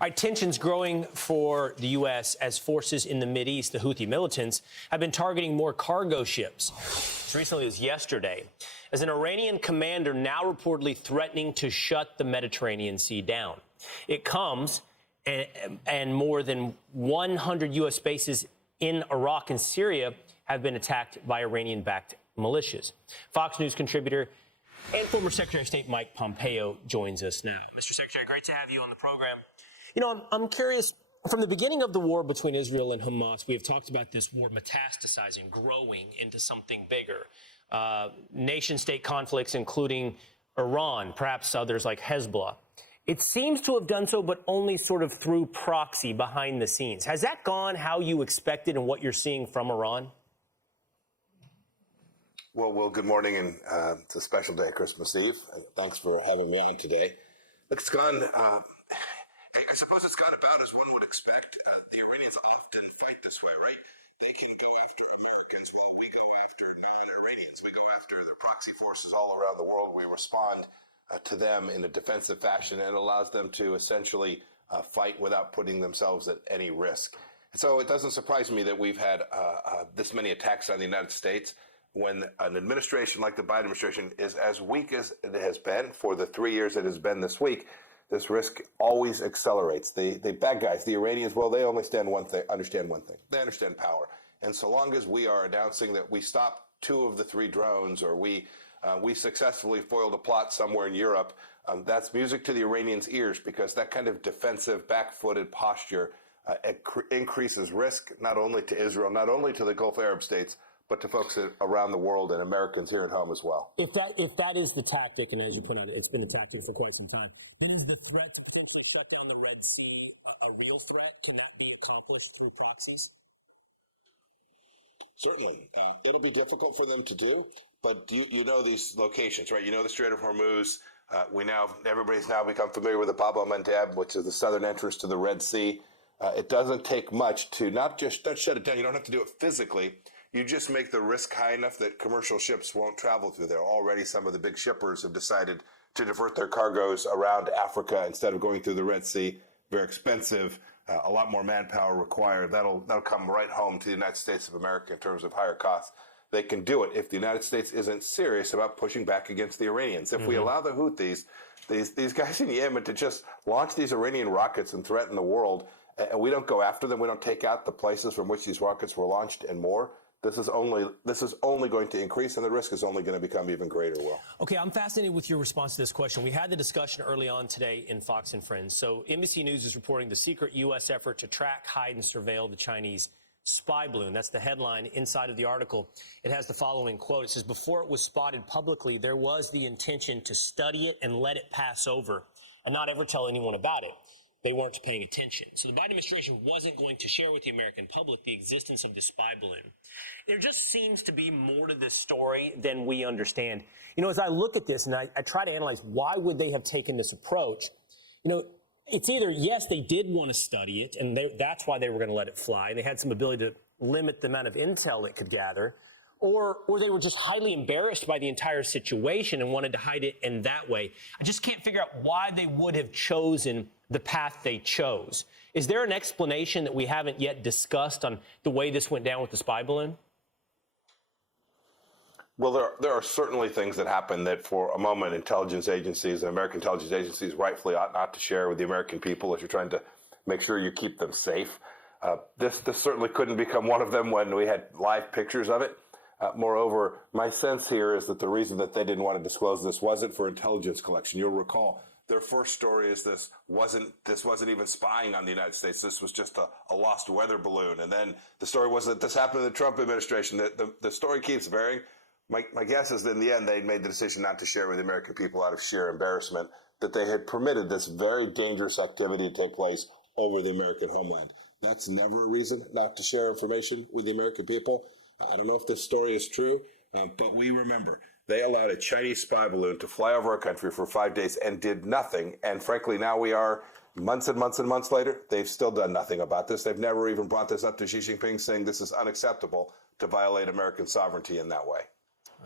All right, tensions growing for the U.S. as forces in the Mideast, the Houthi militants, have been targeting more cargo ships. As recently as yesterday, as an Iranian commander now reportedly threatening to shut the Mediterranean Sea down. It comes and more than 100 U.S. bases in Iraq and Syria have been attacked by Iranian-backed militias. Fox News contributor and former Secretary of State Mike Pompeo joins us now. Mr. Secretary, great to have you on the program. You know, I'm curious, from the beginning of the war between Israel and Hamas, we have talked about this war metastasizing, growing into something bigger. Nation-state conflicts, including Iran, perhaps others like Hezbollah. It seems to have done so, but only sort of through proxy behind the scenes. Has that gone how you expected and what you're seeing from Iran? Well, good morning, and it's a special day, Christmas Eve. Thanks for having me on today. Look, it's gone, I suppose it's gone about as one would expect. The Iranians often fight this way, right? They can go after Americans while we go after non-Iranians. We go after their proxy forces all around the world. We respond to them in a defensive fashion, and it allows them to essentially fight without putting themselves at any risk. So it doesn't surprise me that we've had this many attacks on the United States. When an administration like the Biden administration is as weak as it has been for the 3 years it has been this week, this risk always accelerates. The bad guys, the Iranians, well, they only understand one thing. They understand power. And so long as we are announcing that we stopped 2 of the 3 drones, or we successfully foiled a plot somewhere in Europe, that's music to the Iranians' ears, because that kind of defensive, back-footed posture increases risk not only to Israel, not only to the Gulf Arab states, but to folks around the world and Americans here at home as well. If that is the tactic, and as you point out, it's been a tactic for quite some time, then is the threat to potentially shut down the Red Sea a real threat? Can that be accomplished through proxies? Certainly. It'll be difficult for them to do, but you know these locations, right? You know the Strait of Hormuz. Everybody's now become familiar with the Bab el-Mandeb, which is the southern entrance to the Red Sea. It doesn't take much to not shut it down. You don't have to do it physically. You just make the risk high enough that commercial ships won't travel through there. Already some of the big shippers have decided to divert their cargoes around Africa instead of going through the Red Sea. Very expensive, a lot more manpower required. That'll come right home to the United States of America in terms of higher costs. They can do it if the United States isn't serious about pushing back against the Iranians. If we allow the Houthis, these guys in Yemen, to just launch these Iranian rockets and threaten the world, and we don't go after them, we don't take out the places from which these rockets were launched and more, This is only going to increase, and the risk is only going to become even greater, Will. Okay, I'm fascinated with your response to this question. We had the discussion early on today in Fox and Friends. So NBC News is reporting the secret U.S. effort to track, hide, and surveil the Chinese spy balloon. That's the headline inside of the article. It has the following quote. It says, before it was spotted publicly, there was the intention to study it and let it pass over and not ever tell anyone about it. They weren't paying attention. So the Biden administration wasn't going to share with the American public the existence of the spy balloon. There just seems to be more to this story than we understand. You know, as I look at this and I try to analyze why would they have taken this approach, you know, it's either, yes, they did want to study it, and that's why they were going to let it fly. And they had some ability to limit the amount of intel it could gather, or they were just highly embarrassed by the entire situation and wanted to hide it in that way. I just can't figure out why they would have chosen the path they chose. Is there an explanation that we haven't yet discussed on the way this went down with the spy balloon? Well, there are certainly things that happen that for a moment intelligence agencies and American intelligence agencies rightfully ought not to share with the American people if you're trying to make sure you keep them safe. This certainly couldn't become one of them when we had live pictures of it. Moreover, my sense here is that the reason that they didn't want to disclose this wasn't for intelligence collection. You'll recall their first story is this wasn't even spying on the United States. This was just a lost weather balloon. And then the story was that this happened in the Trump administration. The story keeps varying. My guess is that in the end, they made the decision not to share with the American people out of sheer embarrassment that they had permitted this very dangerous activity to take place over the American homeland. That's never a reason not to share information with the American people. I don't know if this story is true, but we remember they allowed a Chinese spy balloon to fly over our country for 5 days and did nothing. And frankly, now we are months and months and months later. They've still done nothing about this. They've never even brought this up to Xi Jinping, saying this is unacceptable to violate American sovereignty in that way.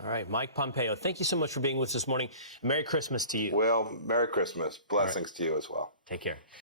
All right, Mike Pompeo, thank you so much for being with us this morning. Merry Christmas to you. Well, Merry Christmas. Blessings to you as well. Take care.